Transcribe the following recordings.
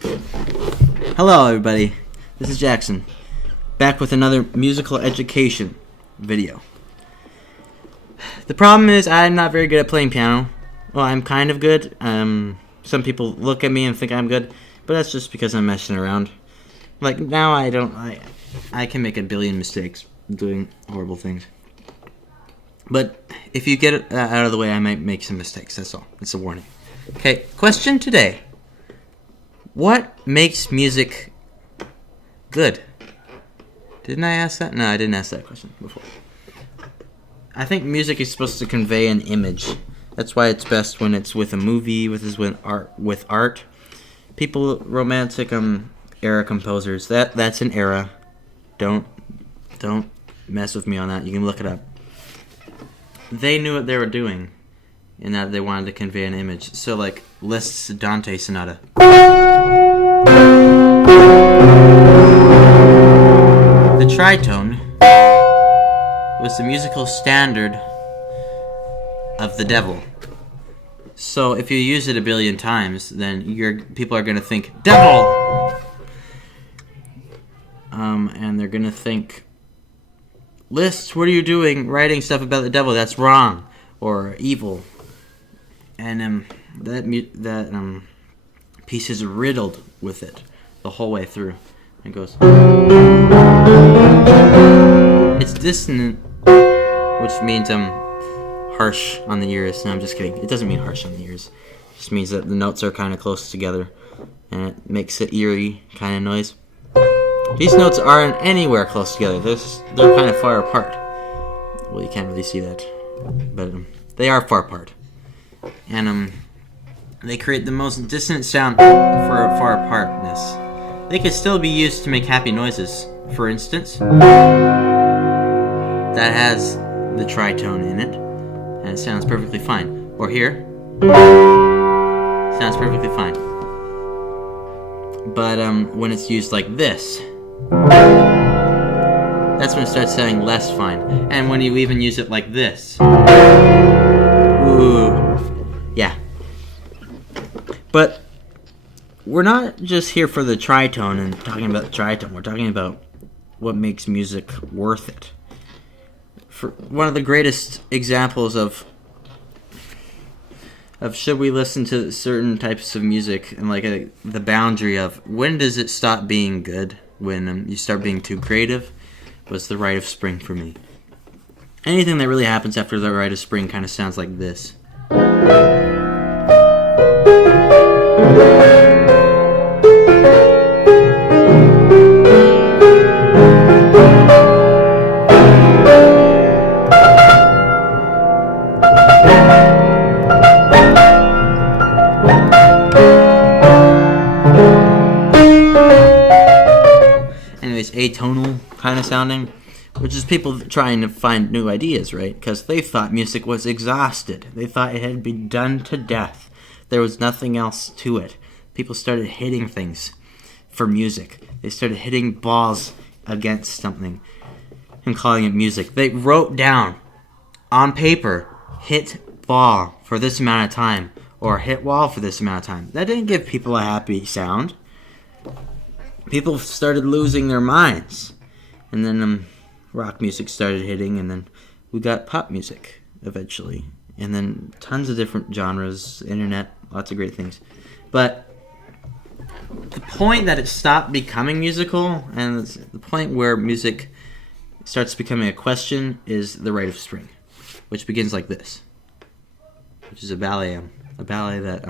Hello everybody, this is Jackson, back with another musical education video. The problem is I'm not very good at playing piano. Well, I'm kind of good. Some people look at me and think I'm good, but that's just because I'm messing around. Like now I can make a billion mistakes doing horrible things. But if you get it out of the way, I might make some mistakes, that's all. It's a warning. Okay, question today. What makes music good? Didn't I ask that? No, I didn't ask that question before. I think music is supposed to convey an image. That's why it's best when it's with a movie, with art. People, romantic era composers. That's an era. Don't mess with me on that. You can look it up. They knew what they were doing, in that they wanted to convey an image. So, like Liszt's Dante Sonata. The tritone was the musical standard of the devil. So if you use it a billion times, then people are going to think devil, and they're going to think, Liszt, what are you doing writing stuff about the devil? That's wrong, or evil. And that piece is riddled with it the whole way through. It goes. It's dissonant, which means harsh on the ears. No, I'm just kidding. It doesn't mean harsh on the ears. It just means that the notes are kind of close together, and it makes an eerie kind of noise. These notes aren't anywhere close together. They're kind of far apart. Well, you can't really see that, but they are far apart. And they create the most dissonant sound for far apartness. They could still be used to make happy noises. For instance, that has the tritone in it, and it sounds perfectly fine. Or here, sounds perfectly fine. But when it's used like this, that's when it starts sounding less fine. And when you even use it like this, ooh, yeah. But we're not just here for the tritone and talking about the tritone. We're talking about what makes music worth it. For one of the greatest examples of should we listen to certain types of music, and like the boundary of when does it stop being good, when you start being too creative, was the Rite of Spring for me. Anything that really happens after the Rite of Spring kind of sounds like this. Atonal kind of sounding, which is people trying to find new ideas, right? Because they thought music was exhausted. They thought it had been done to death. There was nothing else to it. People started hitting things for music. They started hitting balls against something and calling it music. They wrote down on paper, hit ball for this amount of time, or hit wall for this amount of time. That didn't give people a happy sound. People started losing their minds, and then rock music started hitting, and then we got pop music eventually, and then tons of different genres, internet, lots of great things. But the point that it stopped becoming musical, and the point where music starts becoming a question, is the Rite of Spring, which begins like this, which is a ballet that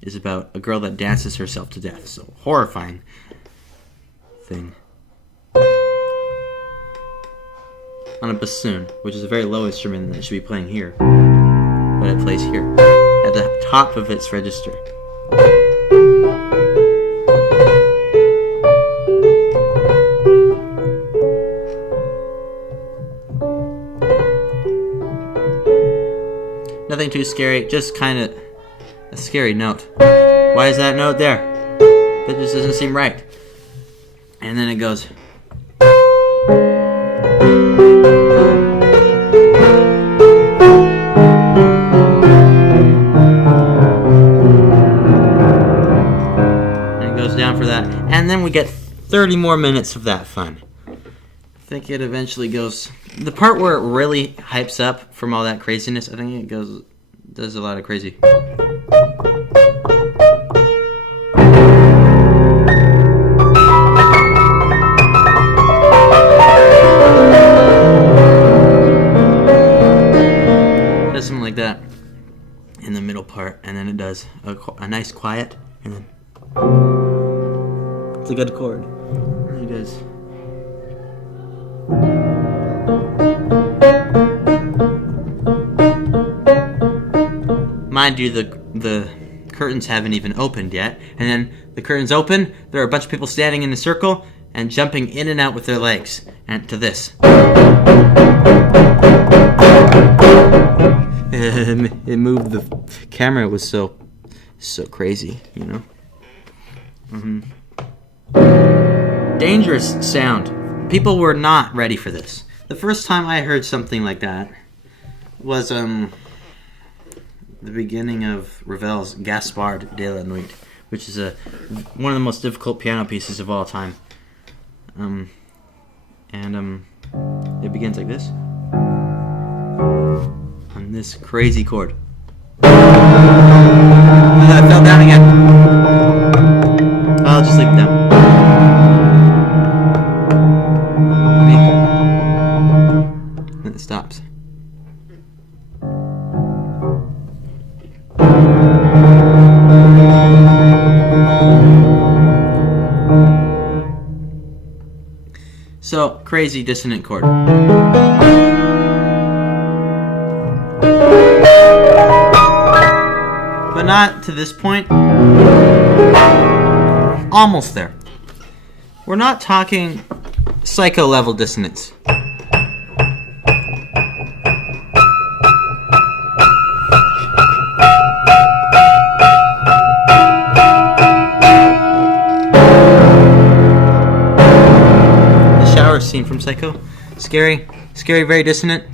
is about a girl that dances herself to death. So horrifying thing. On a bassoon, which is a very low instrument that it should be playing here, but it plays here at the top of its register. Nothing too scary, just kind of a scary note. Why is that note there? That just doesn't seem right. And then it goes. And it goes down for that, and then we get 30 more minutes of that fun. I think it eventually goes... The part where it really hypes up from all that craziness, I think it does a lot of crazy. It does something like that in the middle part, and then it does a nice quiet, and then it's a good chord. It does. Mind you, the curtains haven't even opened yet, and then the curtains open, there are a bunch of people standing in a circle and jumping in and out with their legs, and to this. It moved, the camera was so crazy, you know. Dangerous sound. People were not ready for this. The first time I heard something like that was the beginning of Ravel's Gaspard de la Nuit, which is one of the most difficult piano pieces of all time. It begins like this. On this crazy chord. I fell down again. I'll just leave it down. And it stops. So, crazy dissonant chord. But not to this point. Almost there. We're not talking psycho level dissonance. The shower scene from Psycho. Scary, very dissonant.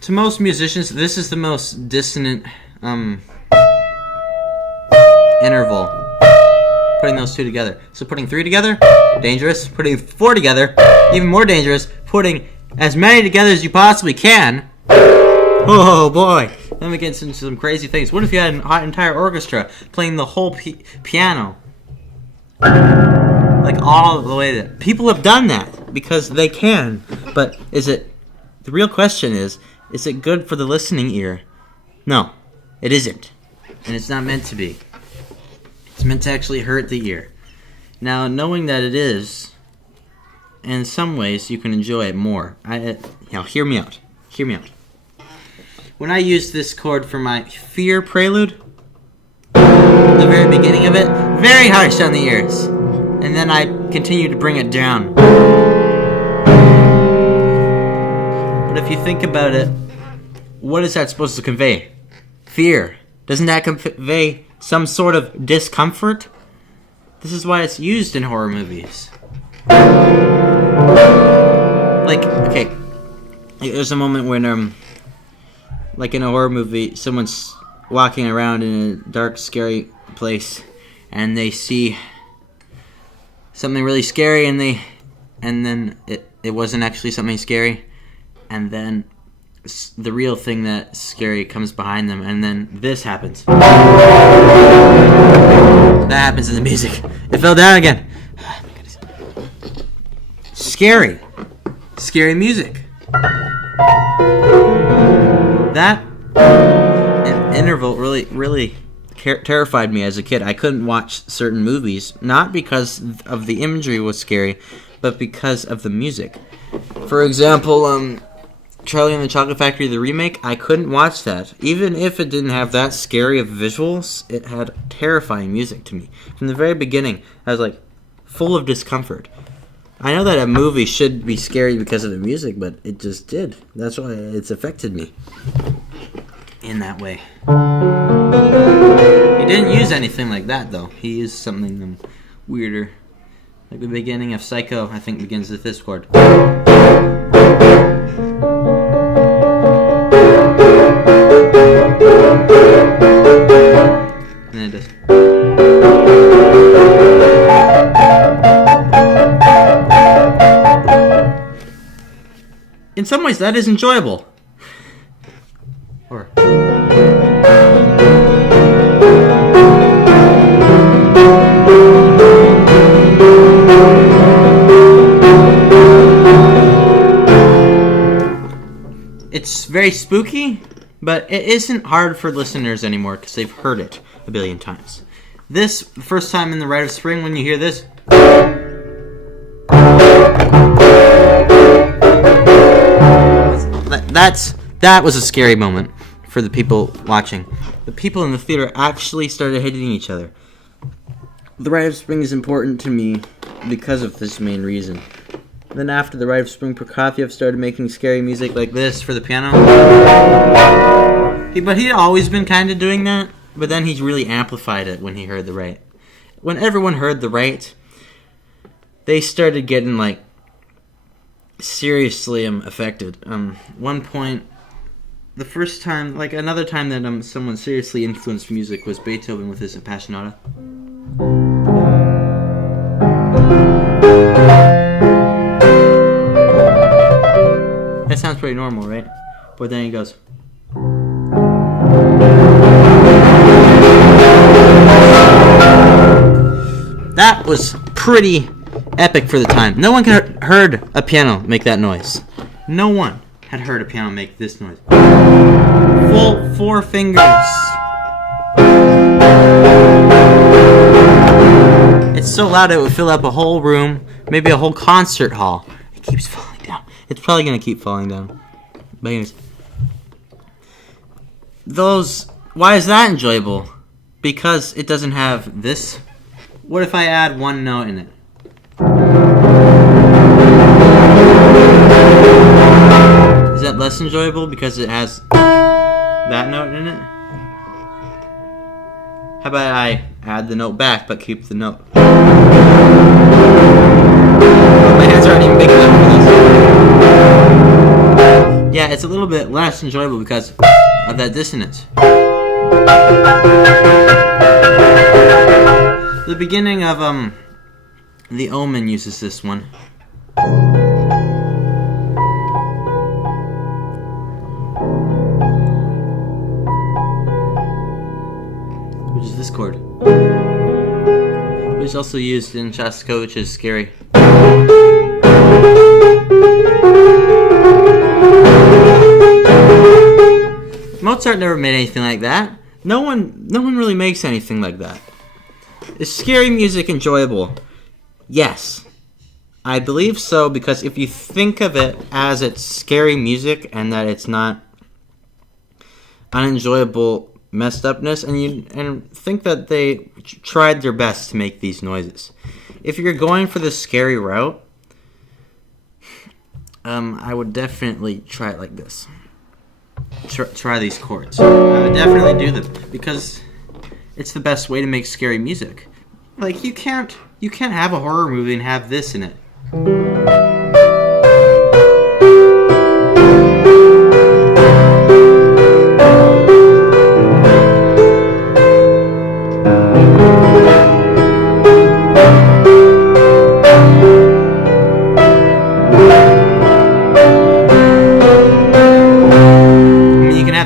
To most musicians, this is the most dissonant interval. Putting those two together. So putting 3 together, dangerous. Putting 4 together, even more dangerous. Putting as many together as you possibly can. Oh boy. Then we get into some crazy things. What if you had an entire orchestra playing the whole piano? Like all the way there. People have done that because they can. But the real question is it good for the listening ear? No, it isn't. And it's not meant to be. It's meant to actually hurt the ear. Now, knowing that it is, in some ways you can enjoy it more. Hear me out. Hear me out. When I used this chord for my Fear prelude, the very beginning of it, very harsh on the ears. And then I continued to bring it down. But if you think about it, what is that supposed to convey? Fear. Doesn't that convey some sort of discomfort? This is why it's used in horror movies. Like, okay, there's a moment when, like in a horror movie, someone's walking around in a dark, scary place, and they see something really scary, and then it wasn't actually something scary, and then the real thing that's scary comes behind them, and then this happens. That happens in the music. It fell down again. Oh, my goodness. Scary music. That interval really terrified me as a kid. I couldn't watch certain movies, not because of the imagery was scary, but because of the music. For example, Charlie and the Chocolate Factory, the remake, I couldn't watch that. Even if it didn't have that scary of visuals, it had terrifying music to me. From the very beginning, I was like, full of discomfort. I know that a movie should be scary because of the music, but it just did. That's why it's affected me in that way. He didn't use anything like that, though. He used something weirder. Like the beginning of Psycho, I think, begins with this chord. And then it does. In some ways, that is enjoyable. Or it's very spooky, but it isn't hard for listeners anymore because they've heard it a billion times. This, the first time in the Rite of Spring, when you hear this, that was a scary moment for the people watching. The people in the theater actually started hitting each other. The Rite of Spring is important to me because of this main reason. Then after the Rite of Spring, Prokofiev started making scary music like this for the piano. But he'd always been kind of doing that, but then he really amplified it when he heard the Rite. When everyone heard the Rite, they started getting like seriously affected. One point, the first time, like another time that someone seriously influenced music was Beethoven with his Appassionata. That sounds pretty normal, right? But then he goes. That was pretty epic for the time. No one had heard a piano make that noise. No one had heard a piano make this noise. Full 4 fingers. It's so loud it would fill up a whole room, maybe a whole concert hall. It keeps falling down. It's probably going to keep falling down. But anyways. Why is that enjoyable? Because it doesn't have this. What if I add one note in it? Is that less enjoyable because it has that note in it? How about I add the note back but keep the note? My hands aren't even big enough for this. Yeah, it's a little bit less enjoyable because of that dissonance. The beginning of The Omen uses this one. Which is this chord. Which is also used in Shostakovich's Scary. Mozart never made anything like that. No one really makes anything like that. Is scary music enjoyable? Yes. I believe so, because if you think of it as it's scary music and that it's not unenjoyable messed upness, and think that they tried their best to make these noises. If you're going for the scary route, I would definitely try it like this. Try these chords. I would definitely do them because it's the best way to make scary music. Like you can't have a horror movie and have this in it.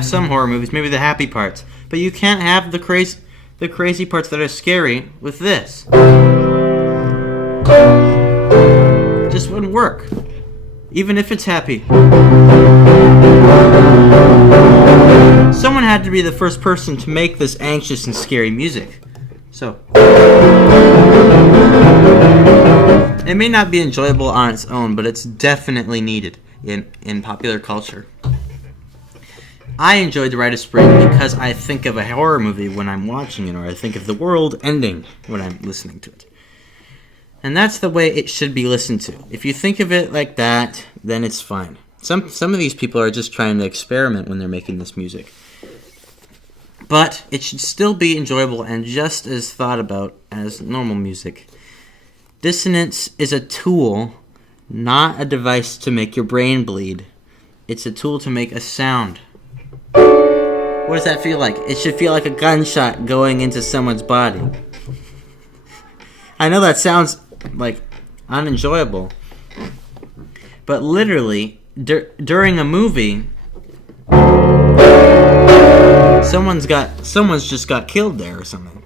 Some horror movies, maybe the happy parts, but you can't have the crazy parts that are scary with this. It just wouldn't work, even if it's happy. Someone had to be the first person to make this anxious and scary music. So it may not be enjoyable on its own, but it's definitely needed in popular culture. I enjoyed The Rite of Spring because I think of a horror movie when I'm watching it, or I think of the world ending when I'm listening to it. And that's the way it should be listened to. If you think of it like that, then it's fine. Some of these people are just trying to experiment when they're making this music. But it should still be enjoyable and just as thought about as normal music. Dissonance is a tool, not a device to make your brain bleed. It's a tool to make a sound. What does that feel like? It should feel like a gunshot going into someone's body. I know that sounds like unenjoyable, but literally during a movie, someone's just got killed there or something.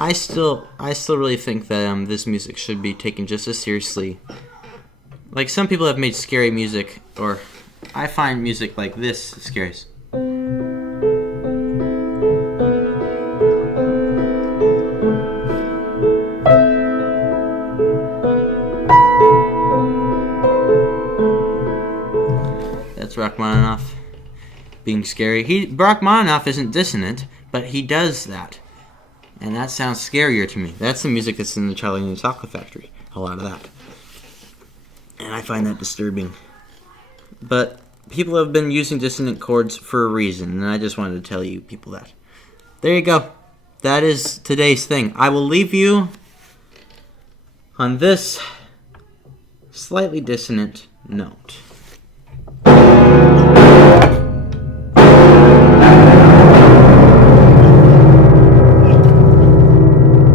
I still really think that this music should be taken just as seriously. Like, some people have made scary music, or I find music like this scary. That's Rachmaninoff being scary. Rachmaninoff isn't dissonant, but he does that. And that sounds scarier to me. That's the music that's in the Charlie and the Chocolate Factory. A lot of that. And I find that disturbing. But people have been using dissonant chords for a reason, and I just wanted to tell you people that. There you go. That is today's thing. I will leave you on this slightly dissonant note.